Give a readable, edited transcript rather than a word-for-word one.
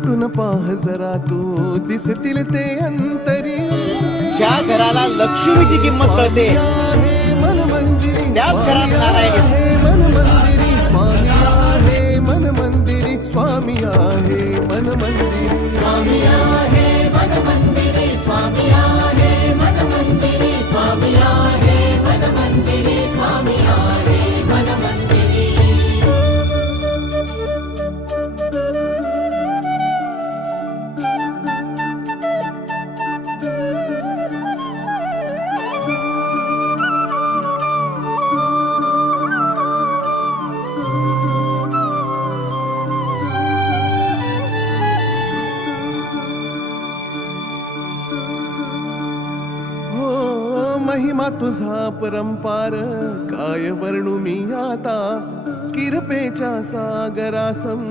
भेटून पाह जरा तू दिसतील ते अंतरी. ज्या घराला लक्ष्मीची किंमत कळते मन मंदिरी त्याच घरात नारायण येतो. आहे मन मंदिरी स्वामी आहे मन मंदिरी स्वामी आहे मन मंदिरी स्वामी आहे मन मंदिरी स्वामी आहे मन मंदिरी स्वामी आहे मन मंदिरी स्वामी आहे मन मंदिरी. महिमा तुझा परंपार काय वर्णू मी आता. किरपेच्या सागरासम